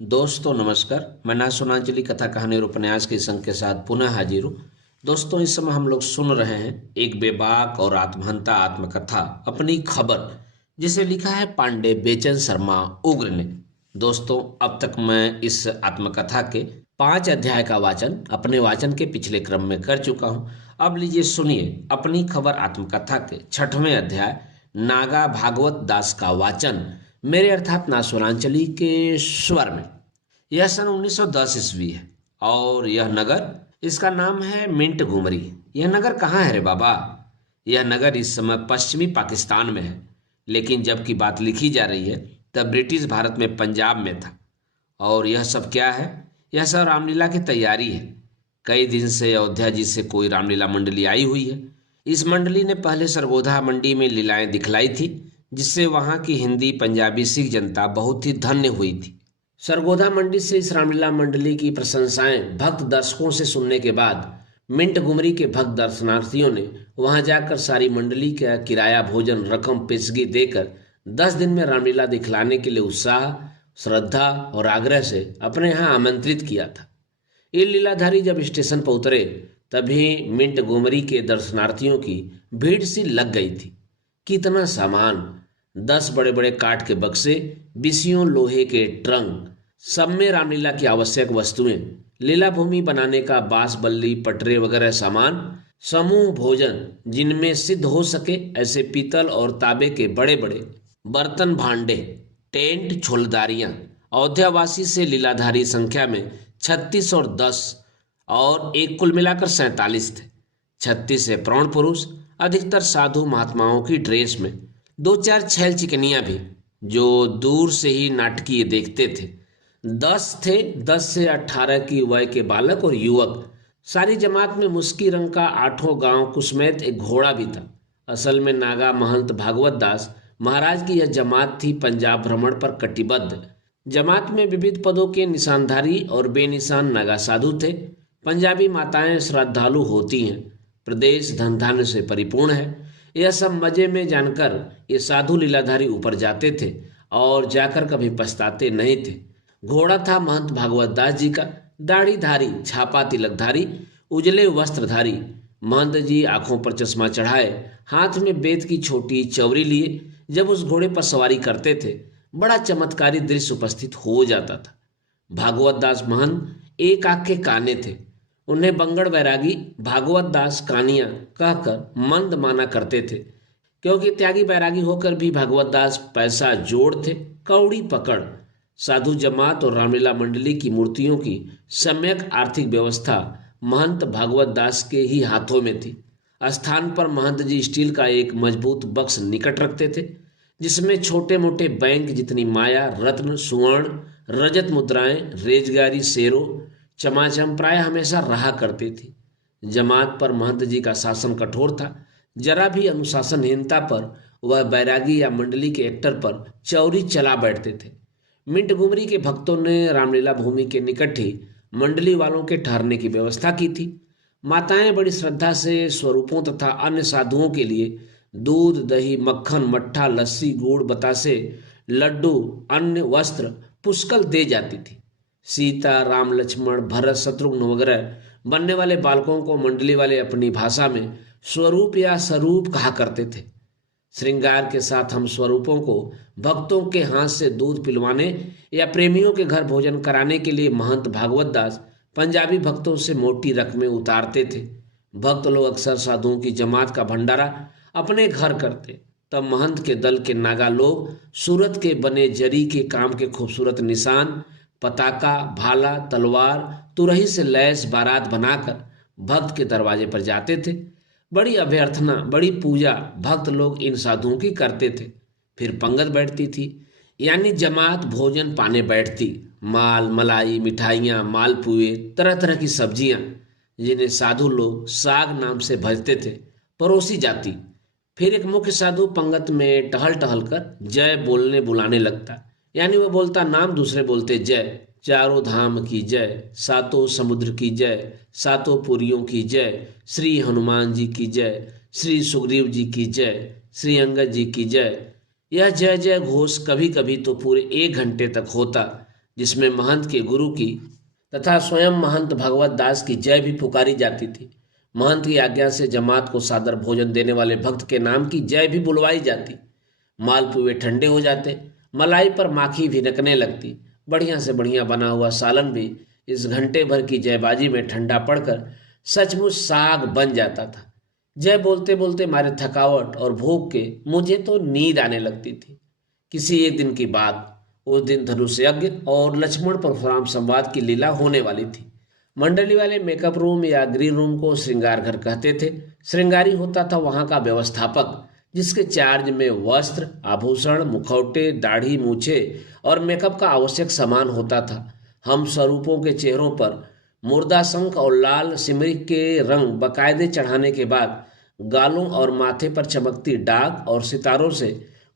दोस्तों नमस्कार। मैं नासुनांजलि कथा कहानी और उपन्यास के संग के साथ पुनः हाजिर हूँ। दोस्तों इस समय हम लोग सुन रहे हैं एक बेबाक और आत्महंता आत्मकथा अपनी खबर, जिसे लिखा है पांडे बेचन शर्मा उग्र ने। दोस्तों अब तक मैं इस आत्मकथा के 5 अध्याय का वाचन अपने वाचन के पिछले क्रम में कर चुका हूँ। अब लीजिए सुनिए अपनी खबर आत्मकथा के 6वें अध्याय नागा भागवत दास का वाचन मेरे अर्थात नासुरांचली के स्वर में। यह सन 1910 ईस्वी है और यह नगर, इसका नाम है मिंट घुमरी। यह नगर कहाँ है रे बाबा? यह नगर इस समय पश्चिमी पाकिस्तान में है, लेकिन जब की बात लिखी जा रही है तब ब्रिटिश भारत में पंजाब में था। और यह सब क्या है? यह सब रामलीला की तैयारी है। कई दिन से अयोध्या जी से कोई रामलीला मंडली आई हुई है। इस मंडली ने पहले सरगोधा मंडी में लीलाएं दिखलाई थी, जिससे वहां की हिंदी पंजाबी सिख जनता बहुत ही धन्य हुई थी। सरगोधा मंडी से इस रामलीला मंडली की प्रशंसाएं भक्त दर्शकों से सुनने के बाद मिंट गुमरी के भक्त दर्शनार्थियों ने वहां जाकर सारी मंडली का किराया, भोजन, रकम पेशगी देकर 10 दिन में रामलीला दिखलाने के लिए उत्साह, श्रद्धा और आग्रह से अपने यहाँ आमंत्रित किया था। ये लीलाधारी जब स्टेशन पर उतरे तभी मिंट गोमरी के दर्शनार्थियों की भीड़ सी लग गई थी। कितना सामान! 10 बड़े बड़े काठ के बक्से, 20 लोहे के ट्रंक, सब में रामलीला की आवश्यक वस्तुएं, लीला भूमि बनाने का बांस बल्ली पटरे वगैरह सामान, समूह भोजन जिनमें सिद्ध हो सके ऐसे पीतल और तांबे के बड़े बड़े बर्तन भांडे, टेंट, छोलदारियां। अयोध्यावासी से लीलाधारी संख्या में 36 और 10 और एक कुल मिलाकर 47 थे। 36 है प्रौढ़ पुरुष, अधिकतर साधु महात्माओं की ड्रेस में, 2-4 छैल चिकनियां भी जो दूर से ही नाटकीय देखते थे। 10 थे 10 से 18 की वय के बालक और युवक। सारी जमात में मुस्की रंग का 8 गांव कुसमैत एक घोड़ा भी था। असल में नागा महंत भागवत दास महाराज की यह जमात थी पंजाब भ्रमण पर कटिबद्ध। जमात में विविध पदों के निशानधारी और बेनिशान नागा साधु थे। पंजाबी माताएं श्रद्धालु होती हैं। प्रदेश धन धान्य से परिपूर्ण है। यह सब मजे में जानकर ये साधु लीलाधारी ऊपर जाते थे और जाकर कभी पछताते नहीं थे। घोड़ा था महंत भागवत दास जी का, दाढ़ीधारी, छापा तिलकधारी, उजले वस्त्रधारी। महंत जी आंखों पर चश्मा चढ़ाए, हाथ में बेत की छोटी चवरी लिए जब उस घोड़े पर सवारी करते थे, बड़ा चमत्कारी दृश्य उपस्थित हो जाता था। भागवत दास महंत एक आंख के काने थे। उन्हें बंगड़ बैरागी भागवत दास कानिया कहकर मंद माना करते थे, क्योंकि त्यागी बैरागी होकर भी भागवत दास पैसा जोड़ थे, कौड़ी पकड़। साधु जमात और रामलीला मंडली की मूर्तियों की सम्यक आर्थिक व्यवस्था महंत भागवत दास के ही हाथों में थी। स्थान पर महंत जी स्टील का एक मजबूत बक्स निकट रखते थे, जिसमें छोटे मोटे बैंक जितनी माया, रत्न, सुवर्ण, रजत मुद्राएं, रेजगारी, शेरों, चमाचम प्राय हमेशा रहा करती थी। जमात पर महंत जी का शासन कठोर था। जरा भी अनुशासनहीनता पर वह बैरागी या मंडली के एक्टर पर चौरी चला बैठते थे। मिंट गुमरी के भक्तों ने रामलीला भूमि के निकट ही मंडली वालों के ठहरने की व्यवस्था की थी। माताएं बड़ी श्रद्धा से स्वरूपों तथा अन्य साधुओं के लिए दूध, दही, मक्खन, मट्ठा, लस्सी, गुड़, बतासे, लड्डू, अन्न, वस्त्र पुष्कल दे जाती थी। सीता, राम, लक्ष्मण, भरत, शत्रुघ्न वगैरह बनने वाले बालकों को मंडली वाले अपनी भाषा में स्वरूप या स्वरूप कहा करते थे। श्रृंगार के साथ हम स्वरूपों को भक्तों के हाथ से दूध पिलवाने या प्रेमियों के घर भोजन कराने के लिए महंत भागवत दास पंजाबी भक्तों से मोटी रकमें उतारते थे। भक्त लोग अक्सर साधुओं की जमात का भंडारा अपने घर करते, तब महंत के दल के नागा लोग सूरत के बने जरी के काम के खूबसूरत निशान, पताका, भाला, तलवार, तुरही से लैस बारात बनाकर भक्त के दरवाजे पर जाते थे। बड़ी अभ्यर्थना, बड़ी पूजा भक्त लोग इन साधुओं की करते थे। फिर पंगत बैठती थी, यानी जमात भोजन पाने बैठती। माल, मलाई, मिठाइयाँ, मालपुए, तरह तरह की सब्जियाँ जिन्हें साधु लोग साग नाम से भजते थे, परोसी जाती। फिर एक मुख्य साधु पंगत में टहल टहल कर जय बोलने बुलाने लगता, यानी वह बोलता नाम, दूसरे बोलते जय। चारों धाम की जय, सातों समुद्र की जय, सातों पुरियों की जय, श्री हनुमान जी की जय, श्री सुग्रीव जी की जय, श्री अंगद जी की जय। यह जय जय घोष कभी कभी तो पूरे 1 घंटे तक होता, जिसमें महंत के गुरु की तथा स्वयं महंत भगवत दास की जय भी पुकारी जाती थी। महंत की आज्ञा से जमात को सादर भोजन देने वाले भक्त के नाम की जय भी बुलवाई जाती। मालपुए ठंडे हो जाते, मलाई पर माखी भिनकने लगती, बढ़िया से बढ़िया बना हुआ सालन भी इस घंटे भर की जयबाजी में ठंडा पड़कर सचमुच साग बन जाता था। जय बोलते बोलते मारे थकावट और भूख के मुझे तो नींद आने लगती थी। किसी एक दिन की बात, उस दिन धनुष यज्ञ और लक्ष्मण परशुराम संवाद की लीला होने वाली थी। मंडली वाले मेकअप रूम या ग्रीन रूम को श्रृंगार घर कहते थे। श्रृंगारी होता था वहां का व्यवस्थापक, जिसके चार्ज में वस्त्र, आभूषण, मुखौटे, दाढ़ी, मूछे और मेकअप का आवश्यक सामान होता था। हम स्वरूपों के चेहरों पर मुर्दा शंख और लाल सिमरिक के रंग बकायदे चढ़ाने के बाद गालों और माथे पर चमकती डाक और सितारों से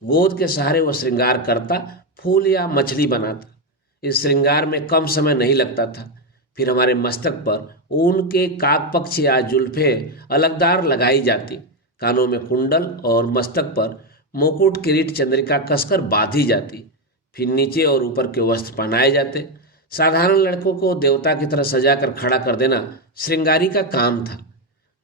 गोद के सहारे वह श्रृंगार करता, फूल या मछली बनाता। इस श्रृंगार में कम समय नहीं लगता था। फिर हमारे मस्तक पर ऊन के काक पक्ष या जुल्फे अलगदार लगाई जाती, कानों में कुंडल और मस्तक पर मुकुट, किरीट, चंद्रिका कसकर बांधी जाती। फिर नीचे और ऊपर के वस्त्र पहनाए जाते। साधारण लड़कों को देवता की तरह सजाकर खड़ा कर देना श्रृंगारी का काम था।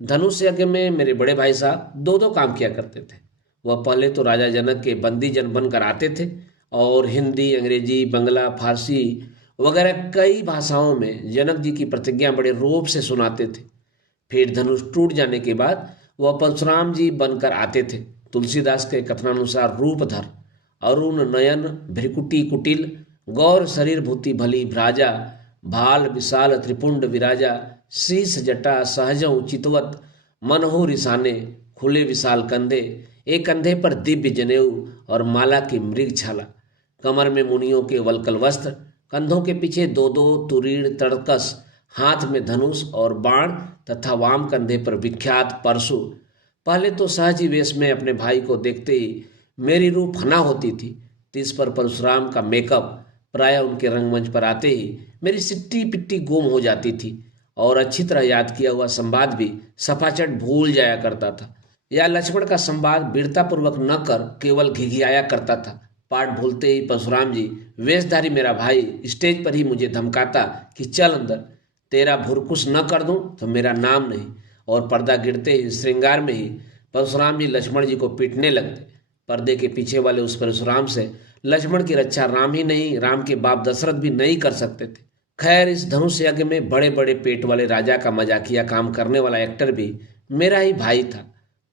धनुष यज्ञ में मेरे बड़े भाई साहब दो दो काम किया करते थे। वह पहले तो राजा जनक के बंदी जन बनकर आते थे और हिंदी, अंग्रेजी, बंगला, फारसी वगैरह कई भाषाओं में जनक जी की प्रतिज्ञा बड़े रोब से सुनाते थे। फिर धनुष टूट जाने के बाद वह परशुराम जी बनकर आते थे। तुलसीदास के कथनानुसार रूपधर, अरुण नयन, भ्रिकुटी कुटिल, गौर शरीर भूति भली भ्राजा, भाल विशाल त्रिपुंड विराजा, शीस जटा सहजं चितवत, मनहु रिसाने, खुले विशाल कंधे, एक कंधे पर दिव्य जनेऊ और माला की मृग छाला, कमर में मुनियों के वलकल वस्त्र, कंधों के पीछे दो दो तुरीण तड़कस, हाथ में धनुष और बाण तथा वाम कंधे पर विख्यात परशु। पहले तो सहज ही वेश में अपने भाई को देखते ही मेरी रूह फना होती थी। इस पर परशुराम का मेकअप प्रायः उनके रंगमंच पर आते ही मेरी सिट्टी पिट्टी गुम हो जाती थी और अच्छी तरह याद किया हुआ संवाद भी सफाचट भूल जाया करता था, या लक्ष्मण का संवाद वीरतापूर्वक न कर केवल घिघियाया करता था। पाठ भूलते ही परशुराम जी, वेशधारी मेरा भाई, स्टेज पर ही मुझे धमकाता कि चल अंदर, तेरा भुरकुस न कर दूं तो मेरा नाम नहीं। और पर्दा गिरते ही श्रृंगार में ही परशुराम जी लक्ष्मण जी को पीटने लगते। पर्दे के पीछे वाले उस परशुराम से लक्ष्मण की रक्षा राम ही नहीं, राम के बाप दशरथ भी नहीं कर सकते थे। खैर, इस धनुष यज्ञ में बड़े बड़े पेट वाले राजा का मजाकिया काम करने वाला एक्टर भी मेरा ही भाई था,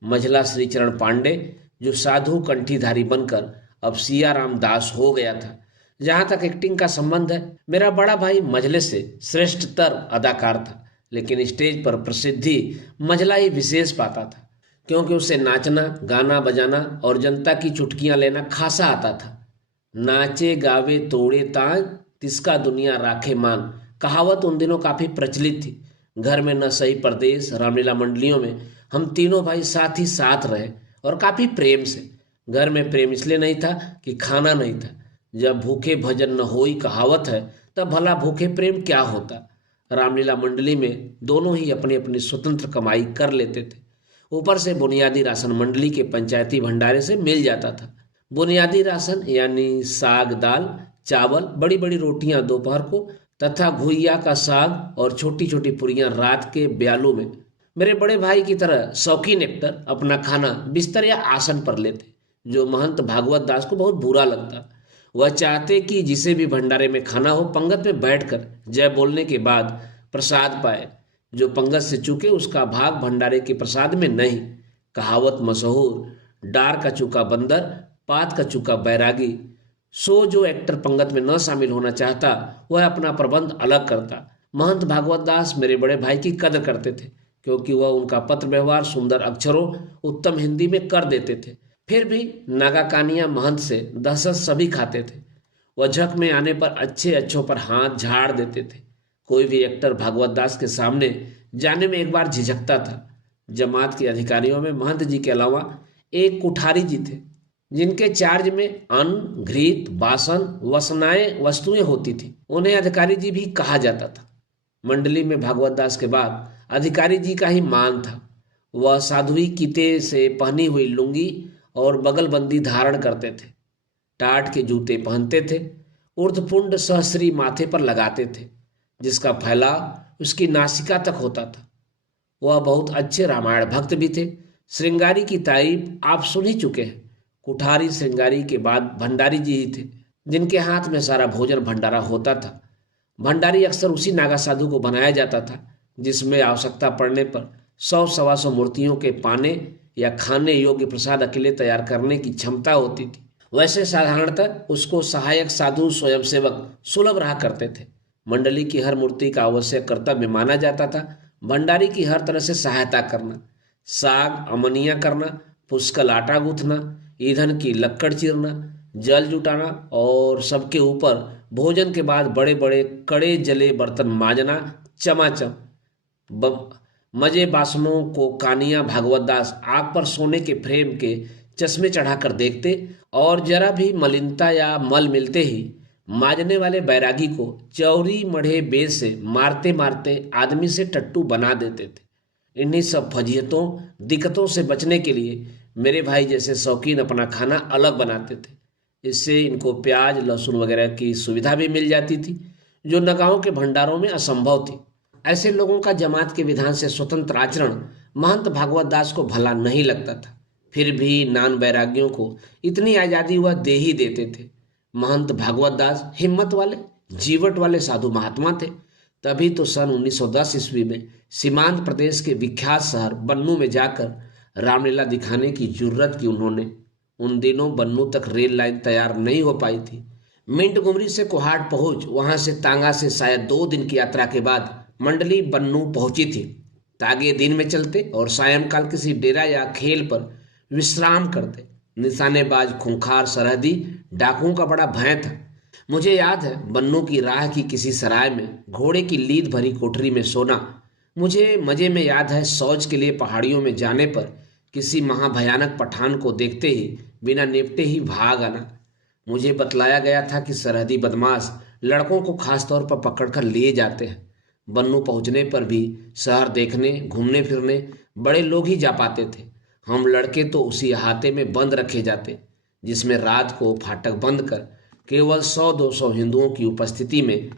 मझला श्रीचरण पांडे, जो साधु कंठीधारी बनकर अब सिया राम दास हो गया था। जहां तक एक्टिंग का संबंध है, मेरा बड़ा भाई मझले से श्रेष्ठतर अदाकार था, लेकिन स्टेज पर प्रसिद्धि मझला ही विशेष पाता था, क्योंकि उसे नाचना, गाना बजाना और जनता की चुटकियां लेना खासा आता था। नाचे गावे तोड़े ताज, तिसका दुनिया राखे मान, कहावत उन दिनों काफी प्रचलित थी। घर में न सही परदेश, रामलीला मंडलियों में हम तीनों भाई साथ ही साथ रहे और काफी प्रेम से। घर में प्रेम इसलिए नहीं था कि खाना नहीं था। जब भूखे भजन न होई कहावत है, तब भला भूखे प्रेम क्या होता। रामलीला मंडली में दोनों ही अपनी अपनी स्वतंत्र कमाई कर लेते थे। ऊपर से बुनियादी राशन मंडली के पंचायती भंडारे से मिल जाता था। बुनियादी राशन यानी साग, दाल, चावल, बड़ी बड़ी रोटियां दोपहर को तथा घुइया का साग और छोटी छोटी पुरियां रात के ब्यालू में। मेरे बड़े भाई की तरह शौकीन एक्टर अपना खाना बिस्तर या आसन पर लेते, जो महंत भागवत दास को बहुत बुरा लगता। वह चाहते कि जिसे भी भंडारे में खाना हो, पंगत में बैठकर जय बोलने के बाद प्रसाद पाए। जो पंगत से चूके उसका भाग भंडारे के प्रसाद में नहीं। कहावत मशहूर, डार का चूका बंदर, पात का चूका बैरागी। सो जो एक्टर पंगत में न शामिल होना चाहता, वह अपना प्रबंध अलग करता। महंत भागवत दास मेरे बड़े भाई की कदर करते थे, क्योंकि वह उनका पत्र व्यवहार सुंदर अक्षरों, उत्तम हिंदी में कर देते थे। फिर भी नागा कानिया महंत से दहशत सभी खाते थे। वह झक में आने पर अच्छे अच्छों पर हाथ झाड़ देते थे। कोई भी एक्टर भागवत दास के सामने जाने में एक बार झिझकता था। जमात के अधिकारियों में महंत जी के अलावा एक कुठारी जी थे, जिनके चार्ज में अन्न, घृत, बासन, वसनाएं वस्तुएं होती थी। उन्हें अधिकारी जी भी कहा जाता था। मंडली में भागवत दास के बाद अधिकारी जी का ही मान था। वह साधुई कीते से पहनी हुई लुंगी और बगलबंदी धारण करते थे, टाट के जूते पहनते थे। ऊर्ध्वपुंड सहस्री माथे पर लगाते थे, जिसका फैलाव उसकी नासिका तक होता था। वह बहुत अच्छे रामायण भक्त भी थे। श्रृंगारी की तारीफ आप सुन ही चुके हैं। कुठारी श्रृंगारी के बाद भंडारी जी ही थे, जिनके हाथ में सारा भोजन भंडारा होता था। भंडारी अक्सर उसी नागा साधु को बनाया जाता था जिसमें आवश्यकता पड़ने पर 100-125 मूर्तियों के पाने या खाने योग्य प्रसाद अकेले तैयार करने की क्षमता होती थी। वैसे साधारणतः उसको सहायक साधु स्वयंसेवक सुलभ रहा करते थे। मंडली की हर मूर्ति का आवश्यक कर्तव्य माना जाता था भंडारी की हर तरह से सहायता करना, साग अमनिया करना, पुष्कल आटा गूंथना, ईंधन की लक्कड़ चीरना, जल जुटाना और सबके ऊपर भोजन के बाद बड़े बड़े कड़े जले बर्तन मांजना, चमाचम मजे बासनों को कानिया भागवत दास आग पर सोने के फ्रेम के चश्मे चढ़ाकर देखते और जरा भी मलिनता या मल मिलते ही माजने वाले बैरागी को चौरी मढ़े बेर से मारते मारते आदमी से टट्टू बना देते थे। इन्हीं सब फजीहतों दिक्कतों से बचने के लिए मेरे भाई जैसे शौकीन अपना खाना अलग बनाते थे। इससे इनको प्याज लहसुन वगैरह की सुविधा भी मिल जाती थी, जो नगांव के भंडारों में असंभव थी। ऐसे लोगों का जमात के विधान से स्वतंत्र आचरण महंत भागवत दास को भला नहीं लगता था। फिर भी नान बैरागियों को इतनी आज़ादी वह दे ही देते थे। महंत भागवत दास हिम्मत वाले जीवट वाले साधु महात्मा थे। तभी तो सन 1910 ईस्वी में सीमांत प्रदेश के विख्यात शहर बन्नू में जाकर रामलीला दिखाने की जुर्रत की उन्होंने। उन दिनों बन्नू तक रेल लाइन तैयार नहीं हो पाई थी। मिंट गुमरी से कोहाट पहुंच वहां से तांगा से शायद 2 दिन की यात्रा के बाद मंडली बन्नू पहुंची थी। तागे दिन में चलते और सायंकाल किसी डेरा या खेल पर विश्राम करते। निशानेबाज खूंखार सरहदी डाकुओं का बड़ा भय था। मुझे याद है बन्नू की राह की किसी सराय में घोड़े की लीद भरी कोठरी में सोना। मुझे मजे में याद है शौच के लिए पहाड़ियों में जाने पर किसी महाभयानक पठान को देखते ही बिना निपटे ही भाग आना। मुझे बतलाया गया था कि सरहदी बदमाश लड़कों को खास तौर पर पकड़कर ले जाते हैं। बन्नू पहुंचने पर भी शहर देखने घूमने फिरने बड़े लोग ही जा पाते थे। हम लड़के तो उसी अहाते में बंद रखे जाते जिसमें रात को फाटक बंद कर केवल 100-200 हिंदुओं की उपस्थिति में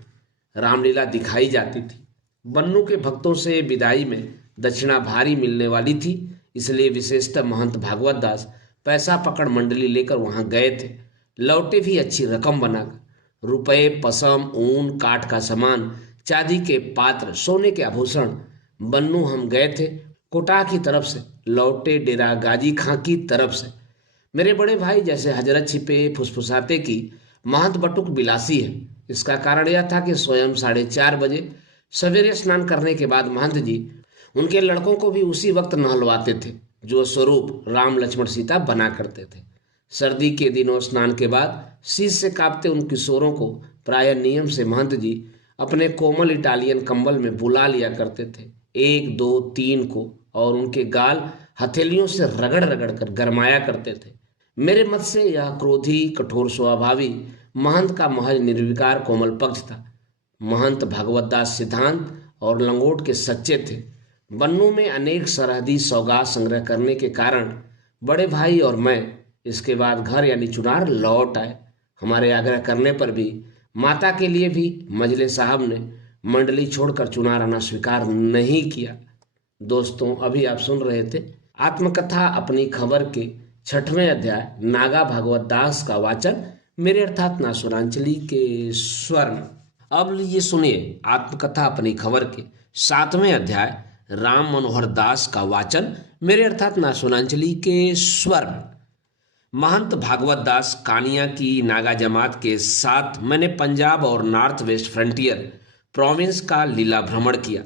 रामलीला दिखाई जाती थी। बन्नू के भक्तों से विदाई में दक्षिणा भारी मिलने वाली थी, इसलिए विशेषतः महंत भागवत दास पैसा पकड़ मंडली लेकर वहां गए थे। लौटे भी अच्छी रकम बनाकर। रुपए, पसम, ऊन, काठ का सामान, चांदी के पात्र, सोने के आभूषण। बन्नू हम गए थे कोटा की तरफ से, लौटे डेरा गाजी खां की तरफ से। मेरे बड़े भाई जैसे हजरत छिपे फुसफुसाते की महंत बटुक बिलासी है। इसका कारण यह था कि स्वयं 4:30 बजे सवेरे स्नान करने के बाद महंत जी उनके लड़कों को भी उसी वक्त नहलवाते थे, जो स्वरूप राम लक्ष्मण सीता बना करते थे। सर्दी के दिनों स्नान के बाद शीश से कांपते उन किशोरों को प्राय नियम से महंत जी अपने कोमल इटालियन कंबल में बुला लिया करते थे, 1, 2, 3 को, और उनके गाल हथेलियों से रगड़ रगड़ कर गरमाया करते थे। मेरे मत से यह क्रोधी कठोर स्वभावी महंत का महज निर्विकार कोमल पक्ष था। महंत भागवत दास सिद्धांत और लंगोट के सच्चे थे। बन्नू में अनेक सरहदी सौगात संग्रह करने के कारण बड़े भाई और मैं इसके बाद घर यानी चुनार लौट आए। हमारे आग्रह करने पर भी माता के लिए भी मजले साहब ने मंडली छोड़कर चुनार आना स्वीकार नहीं किया। दोस्तों, अभी आप सुन रहे थे आत्मकथा अपनी खबर के 6वें अध्याय नागा भागवत दास का वाचन मेरे अर्थात नासुरांचली के स्वर में। अब ये सुनिए आत्मकथा अपनी खबर के 7वें अध्याय राम मनोहर दास का वाचन मेरे अर्थात नासुरांचली के स्वर में। महंत भागवत दास कानिया की नागा जमात के साथ मैंने पंजाब और नॉर्थ वेस्ट फ्रंटियर प्रोविंस का लीला भ्रमण किया।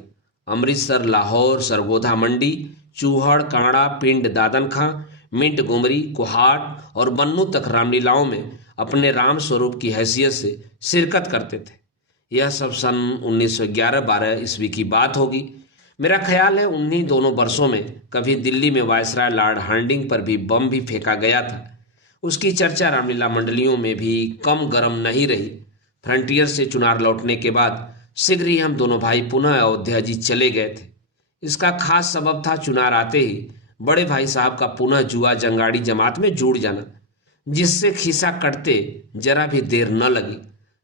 अमृतसर, लाहौर, सरगोधा मंडी, चूहड़, कांड़ा, पिंड, दादन खां, मिंट गुमरी, कोहाट और बन्नू तक रामलीलाओं में अपने राम स्वरूप की हैसियत से शिरकत करते थे। यह सब सन 1911-12 ईस्वी की बात होगी। मेरा ख्याल है उन्हीं दोनों वर्षों में कभी दिल्ली में वायसराय लॉर्ड हार्डिंग पर भी बम भी फेंका गया था। उसकी चर्चा रामलीला मंडलियों में भी कम गरम नहीं रही। फ्रंटियर से चुनार लौटने के बाद शीघ्र ही हम दोनों भाई पुनः अयोध्या जी चले गए थे। इसका खास सबब था चुनार आते ही बड़े भाई साहब का पुनः जुआ जंगाड़ी जमात में जुड़ जाना, जिससे खिस्सा कटते जरा भी देर न लगी।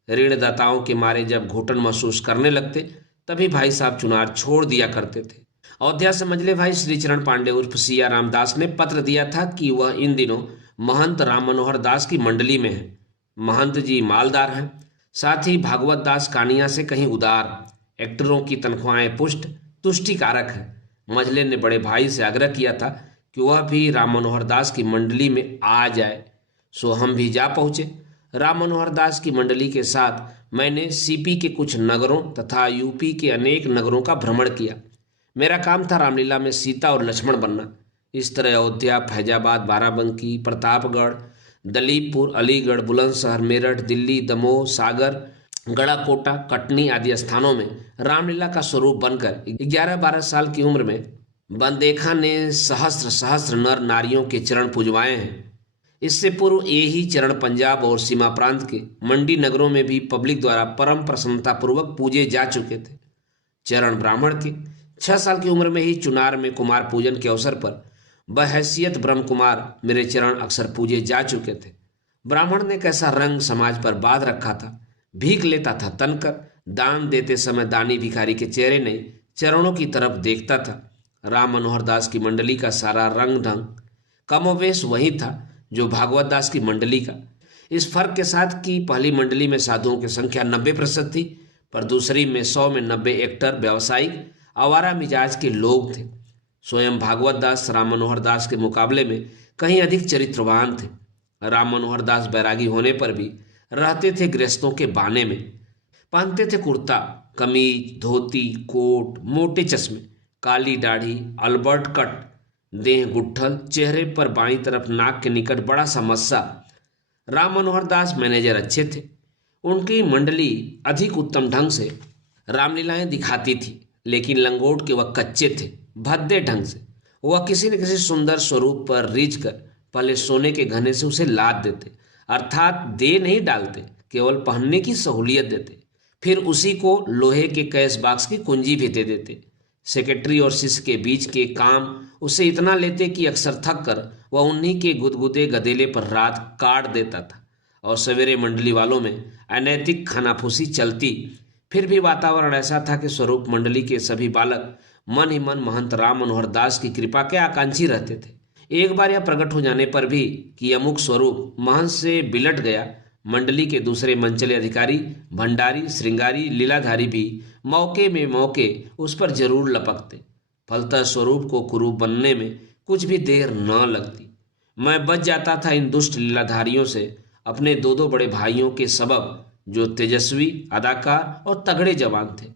ऋणदाताओं के मारे जब घुटन महसूस करने लगते तभी भाई साहब चुनार छोड़ दिया करते थे। अयोध्या से मंझले भाई श्रीचरण पांडे उर्फ सिया रामदास ने पत्र दिया था कि वह इन दिनों महंत राम मनोहर दास की मंडली में है। महंत जी मालदार हैं, साथ ही भागवत दास कानिया से कहीं उदार। एक्टरों की तनख्वाहें पुष्ट तुष्टिकारक है। मंझले ने बड़े भाई से आग्रह किया था कि वह भी राम मनोहर दास की मंडली में आ जाए, सो हम भी जा पहुंचे। राम मनोहर दास की मंडली के साथ मैंने सीपी के कुछ नगरों तथा यूपी के अनेक नगरों का भ्रमण किया। मेरा काम था रामलीला में सीता और लक्ष्मण बनना। इस तरह अयोध्या, फैजाबाद, बाराबंकी, प्रतापगढ़, दलीपपुर, अलीगढ़, बुलंदशहर, मेरठ, दिल्ली, दमोह, सागर, गढ़ाकोटा, कटनी आदि स्थानों में रामलीला का स्वरूप बनकर 11-12 साल की उम्र में बनदेखा ने सहस्त्र सहस्त्र नर नारियों के चरण पुजवाए हैं। इससे पूर्व ये ही चरण पंजाब और सीमा प्रांत के मंडी नगरों में भी पब्लिक द्वारा परम प्रसन्नतापूर्वक पूजे जा चुके थे। चरण ब्राह्मण के 6 साल की उम्र में ही चुनार में कुमार पूजन के अवसर पर बहैसियत ब्रह्म कुमार मेरे चरण अक्सर पूजे जा चुके थे। ब्राह्मण ने कैसा रंग समाज पर बांध रखा था। भीख लेता था तनकर, दान देते समय दानी भिखारी के चेहरे नहीं चरणों की तरफ देखता था। राम मनोहर दास की मंडली का सारा रंग ढंग कमोवेश वही था जो भागवत दास की मंडली का। इस फर्क के साथ कि पहली मंडली में साधुओं की संख्या 90% थी, पर दूसरी में 100 में 90 एक्टर व्यावसायिक आवारा मिजाज के लोग थे। स्वयं भागवत दास राम मनोहर दास के मुकाबले में कहीं अधिक चरित्रवान थे। राम मनोहर दास बैरागी होने पर भी रहते थे गृहस्थों के बाने में। पहनते थे कुर्ता, कमीज, धोती, कोट, मोटे चश्मे, काली दाढ़ी, अल्बर्ट कट, देह गुट्ठल, चेहरे पर बाईं तरफ नाक के निकट बड़ा सा मस्सा। राम मनोहर दास मैनेजर अच्छे थे। उनकी मंडली अधिक उत्तम ढंग से रामलीलाएं दिखाती थी, लेकिन लंगोट के वह कच्चे थे, भद्दे ढंग से। वह किसी न किसी सुंदर स्वरूप पर रीझ कर पहले सोने के घने से उसे लाद देते, अर्थात दे नहीं डालते, केवल पहनने की सहूलियत देते। फिर उसी को लोहे के कैश बॉक्स की कुंजी भी दे देते। सेक्रेटरी और शिष्य के बीच के काम उसे इतना लेते कि अक्सर थक कर वह उन्हीं के गुदगुदे गदेले पर रात काट देता था और सवेरे मंडली वालों में अनैतिक खानाफूसी चलती। फिर भी वातावरण ऐसा था कि स्वरूप मंडली के सभी बालक मन ही मन महंत राम मनोहर दास की कृपा के आकांक्षी रहते थे। एक बार यह प्रकट हो जाने पर भी कि अमुक स्वरूप महंत से बिलट गया, मंडली के दूसरे मंचले अधिकारी, भंडारी, श्रृंगारी, लीलाधारी भी मौके में मौके उस पर जरूर लपकते। फलतः स्वरूप को कुरूप बनने में कुछ भी देर न लगती। मैं बच जाता था इन दुष्ट लीलाधारियों से, अपने 2 बड़े भाइयों के सबब, जो तेजस्वी, अदाकार और तगड़े जवान थे।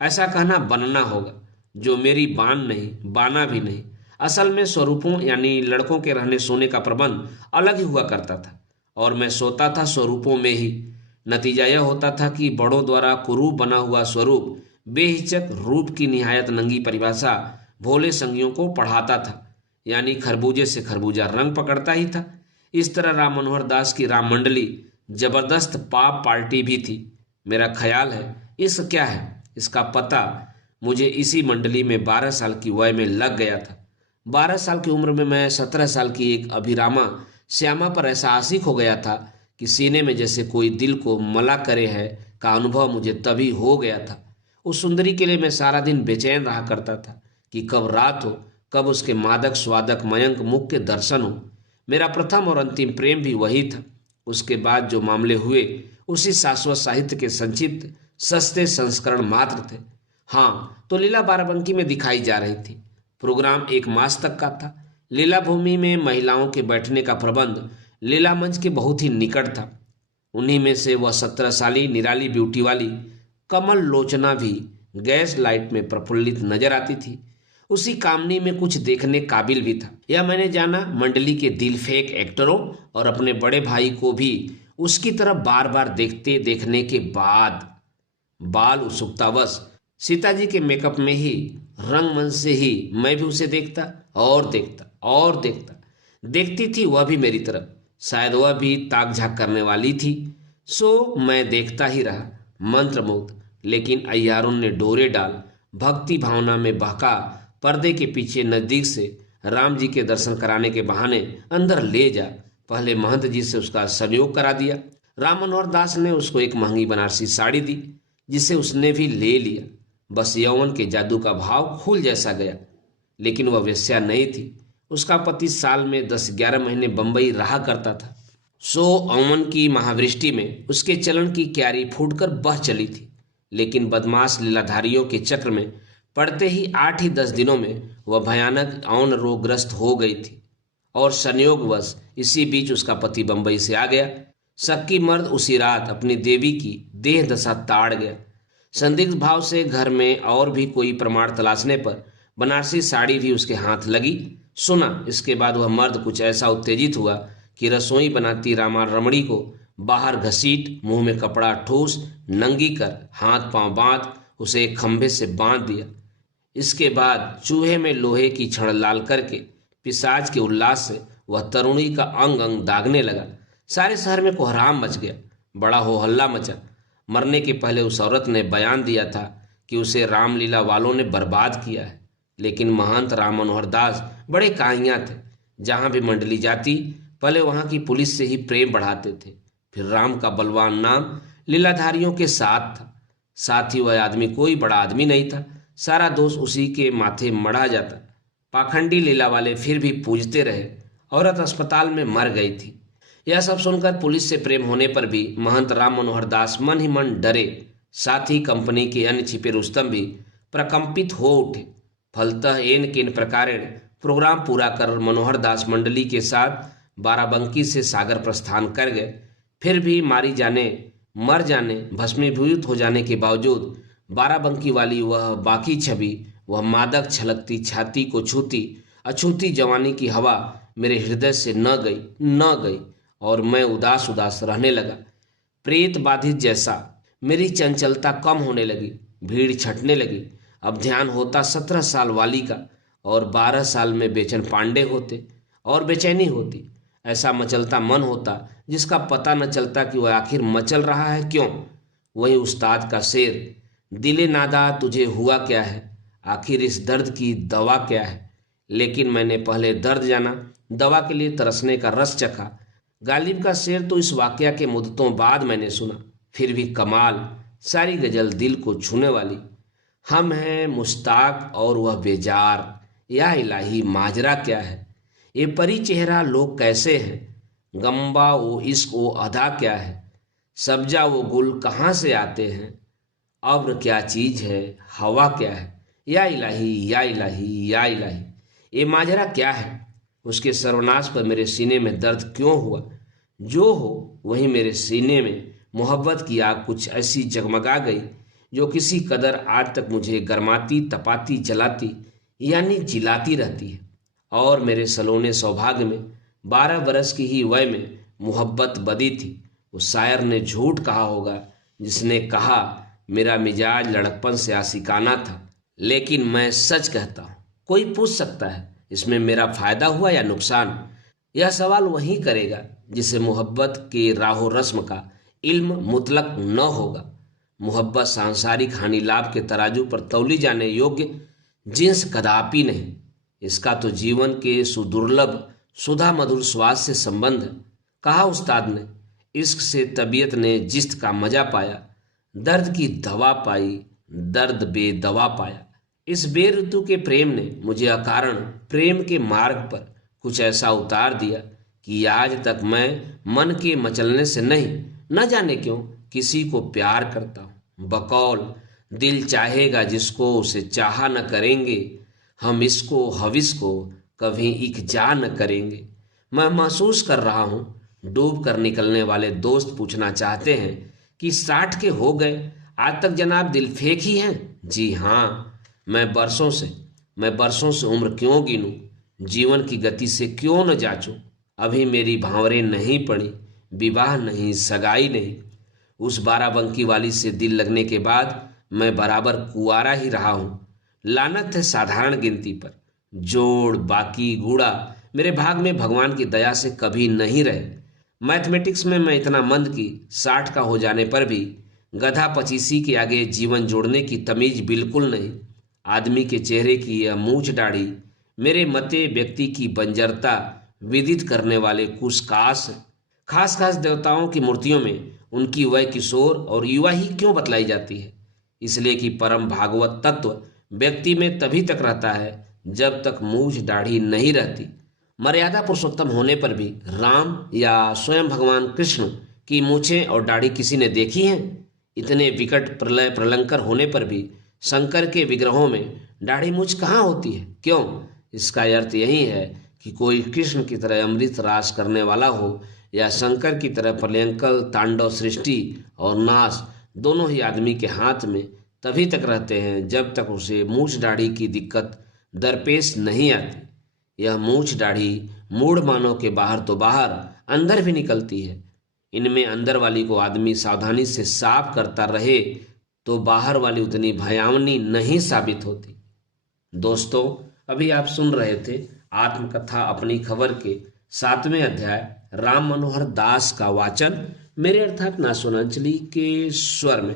ऐसा कहना बनना होगा, जो मेरी बान नहीं, बाना भी नहीं। असल में स्वरूपों यानी लड़कों के रहने सोने का प्रबंध अलग ही हुआ करता था और मैं सोता था स्वरूपों में ही। नतीजा यह होता था कि बड़ों द्वारा कुरूप बना हुआ स्वरूप बेहिचक रूप की निहायत नंगी परिभाषा भोले संगियों को पढ़ाता था, यानी खरबूजे से खरबूजा रंग पकड़ता ही था। इस तरह राम मनोहर दास की राम मंडली जबरदस्त पाप पार्टी भी थी। मेरा ख्याल है इस क्या है, इसका पता मुझे इसी मंडली में 12 साल की वय में लग गया था। 12 साल की उम्र में मैं 17 साल की एक अभिरामा श्यामा पर ऐसा आशिक हो गया था कि सीने में जैसे कोई दिल को मला करे है का अनुभव मुझे तभी हो गया था। उस सुंदरी के लिए मैं सारा दिन बेचैन रहा करता था कि कब रात हो, कब उसके मादक स्वादक मयंक मुख के दर्शन हो। मेरा प्रथम और अंतिम प्रेम भी वही था। उसके बाद जो मामले हुए उसी शाश्वत साहित्य के संक्षिप्त सस्ते संस्करण मात्र थे। हाँ, तो लीला बाराबंकी में दिखाई जा रही थी। प्रोग्राम 1 मास तक का था। लीला भूमि में महिलाओं के बैठने का प्रबंध लीला मंच के बहुत ही निकट था। उन्हीं में से वह 17 साली निराली ब्यूटी वाली कमल लोचना भी गैस लाइट में प्रफुल्लित नजर आती थी। उसी कामनी में कुछ देखने काबिल भी था। यह मैंने जाना मंडली के दिलफेक एक्टरों और अपने बड़े भाई को भी उसकी तरफ बार बार देखने के बाद। बाल उत्सुकतावश सीता जी के मेकअप में ही, रंगमंच से ही मैं भी उसे देखता और देखता और देखता। देखती थी वह भी मेरी तरफ, शायद वह भी ताक झाक करने वाली थी। सो मैं देखता ही रहा मंत्रमुग्ध। लेकिन अय्यारों ने डोरे डाल भक्ति भावना में बहका पर्दे के पीछे नजदीक से राम जी के दर्शन कराने के बहाने अंदर ले जा पहले महंत जी से उसका संयोग करा दिया। राम मनोहर दास ने उसको एक महंगी बनारसी साड़ी दी, जिसे उसने भी ले लिया। बस यौवन के जादू का भाव फूल जैसा गया। लेकिन वह वेश्या नहीं थी। उसका पति साल में 10-11 महीने बंबई रहा करता था। सो अमन की महावृष्टि में उसके चलन की क्यारी फूटकर बह चली थी। लेकिन बदमाश लीलाधारियों के चक्र में पड़ते ही 8 ही 10 दिनों में वह भयानक यौन रोगग्रस्त हो गई थी। और संयोगवश इसी बीच उसका पति बंबई से आ गया। शक्की मर्द उसी रात अपनी देवी की देह दशा ताड़ गया। संदिग्ध भाव से घर में और भी कोई प्रमाण तलाशने पर बनारसी साड़ी भी उसके हाथ लगी। सुना इसके बाद वह मर्द कुछ ऐसा उत्तेजित हुआ कि रसोई बनाती रामा रमणी को बाहर घसीट मुंह में कपड़ा ठूस नंगी कर हाथ पांव बांध उसे एक खंभे से बांध दिया। इसके बाद चूहे में लोहे की छड़ लाल करके पिशाच के उल्लास से वह तरुणी का अंग अंग दागने लगा। सारे शहर में कोहराम मच गया। बड़ा हो हल्ला मचा। मरने के पहले उस औरत ने बयान दिया था कि उसे रामलीला वालों ने बर्बाद किया है। लेकिन महंत राम मनोहर दास बड़े काहियाँ थे। जहाँ भी मंडली जाती पहले वहाँ की पुलिस से ही प्रेम बढ़ाते थे। फिर राम का बलवान नाम लीलाधारियों के साथ था। साथ ही वह आदमी कोई बड़ा आदमी नहीं था। सारा दोष उसी के माथे मढ़ा जाता। पाखंडी लीला वाले फिर भी पूजते रहे। औरत अस्पताल में मर गई थी। यह सब सुनकर पुलिस से प्रेम होने पर भी महंत राम मनोहर दास मन ही मन डरे। साथ ही कंपनी के अन्य छिपे रुस्तम भी प्रकंपित हो उठे। फलतः एन केन प्रकारेण प्रोग्राम पूरा कर मनोहर दास मंडली के साथ बाराबंकी से सागर प्रस्थान कर गए। फिर भी मारी जाने मर जाने भस्मीभूत हो जाने के बावजूद बाराबंकी वाली वह बाकी छवि, वह मादक छलकती छाती को छूती अछूती जवानी की हवा मेरे हृदय से न गई और मैं उदास उदास रहने लगा। प्रेत बाधित जैसा मेरी चंचलता कम होने लगी। भीड़ छटने लगी। अब ध्यान होता 17 साल वाली का और 12 साल में बेचैन पांडे होते और बेचैनी होती। ऐसा मचलता मन होता जिसका पता न चलता कि वह आखिर मचल रहा है क्यों। वही उस्ताद का शेर, दिले नादा तुझे हुआ क्या है, आखिर इस दर्द की दवा क्या है। लेकिन मैंने पहले दर्द जाना, दवा के लिए तरसने का रस चखा। गालिब का शेर तो इस वाकया के मुद्दतों बाद मैंने सुना। फिर भी कमाल, सारी गजल दिल को छूने वाली। हम हैं मुश्ताक और वह बेजार। या इलाही माजरा क्या है, ये परी चेहरा लोग कैसे हैं। गम्बा वो इश्क वो अदा क्या है, सब्जा वो गुल कहाँ से आते हैं। अब्र क्या चीज है, हवा क्या है। या इलाही या इलाही या इलाही, ये माजरा क्या है। उसके सर्वनाश पर मेरे सीने में दर्द क्यों हुआ। जो हो वही मेरे सीने में मोहब्बत की आग कुछ ऐसी जगमगा गई जो किसी कदर आज तक मुझे गरमाती तपाती जलाती यानी जिलाती रहती है। और मेरे सलोने सौभाग्य में 12 बरस की ही वय में मोहब्बत बदी थी। उस शायर ने झूठ कहा होगा जिसने कहा मेरा मिजाज लड़कपन से आशिकाना था। लेकिन मैं सच कहता हूँ। कोई पूछ सकता है इसमें मेरा फायदा हुआ या नुकसान। यह सवाल वही करेगा जिसे मोहब्बत के राहो रस्म का इल्म मुतलक न होगा। मोहब्बत सांसारिक हानि लाभ के तराजू पर तौली जाने योग्य जिन्स कदापि नहीं। इसका तो जीवन के सुदुर्लभ सुधा मधुर स्वाद से संबंध है। कहा उस्ताद ने, इश्क से तबीयत ने जिस्त का मजा पाया, दर्द की दवा पाई, दर्द बेदवा पाया। इस बेऋतु के प्रेम ने मुझे अकारण प्रेम के मार्ग पर कुछ ऐसा उतार दिया कि आज तक मैं मन के मचलने से नहीं, न जाने क्यों किसी को प्यार करता हूँ। बकौल दिल चाहेगा जिसको उसे चाहा न करेंगे, हम इसको हविस को कभी इकजा न करेंगे। मैं महसूस कर रहा हूँ डूब कर निकलने वाले दोस्त पूछना चाहते हैं कि 60 के हो गए, आज तक जनाब दिल फेंक ही हैं। जी हाँ, मैं बरसों से उम्र क्यों गिनूं, जीवन की गति से क्यों न जाचूं। अभी मेरी भांवरें नहीं पड़ी, विवाह नहीं, सगाई नहीं। उस बाराबंकी वाली से दिल लगने के बाद मैं बराबर कुंवारा ही रहा हूँ। लानत है साधारण गिनती पर। जोड़ बाकी गुड़ा मेरे भाग में भगवान की दया से कभी नहीं रहे। मैथमेटिक्स में मैं इतना मंद कि 60 का हो जाने पर भी गधा 25 के आगे जीवन जोड़ने की तमीज बिल्कुल नहीं। आदमी के चेहरे की यह मूछ दाढ़ी मेरे मते व्यक्ति की बंजरता विदित करने वाले कुसकास। खास खास देवताओं की मूर्तियों में उनकी वह किशोर और युवा ही क्यों बतलाई जाती है? इसलिए कि परम भागवत तत्व व्यक्ति में तभी तक रहता है जब तक मूछ दाढ़ी नहीं रहती। मर्यादा पुरुषोत्तम होने पर भी राम या स्वयं भगवान कृष्ण की मूछें और दाढ़ी किसी ने देखी हैं? इतने विकट प्रलय प्रलंकर होने पर भी शंकर के विग्रहों में दाढ़ी मूछ कहाँ होती है? क्यों? इसका अर्थ यही है कि कोई कृष्ण की तरह अमृत रास करने वाला हो या शंकर की तरह प्रलयंकर तांडव सृष्टि और नाश दोनों ही आदमी के हाथ में तभी तक रहते हैं जब तक उसे मूछ दाढ़ी की दिक्कत दरपेश नहीं आती। यह मूछ दाढ़ी मूढ़ मानव के बाहर तो बाहर अंदर भी निकलती है। इनमें अंदर वाली को आदमी सावधानी से साफ करता रहे तो बाहर वाली उतनी भयावनी नहीं साबित होती। दोस्तों, अभी आप सुन रहे थे आत्मकथा अपनी खबर के 7वें अध्याय राम मनोहर दास का वाचन मेरे अर्थात नासुनांचली के स्वर में।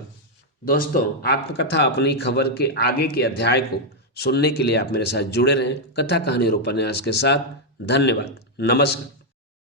दोस्तों, आत्मकथा अपनी खबर के आगे के अध्याय को सुनने के लिए आप मेरे साथ जुड़े रहें कथा कहानी और उपन्यास के साथ। धन्यवाद। नमस्कार।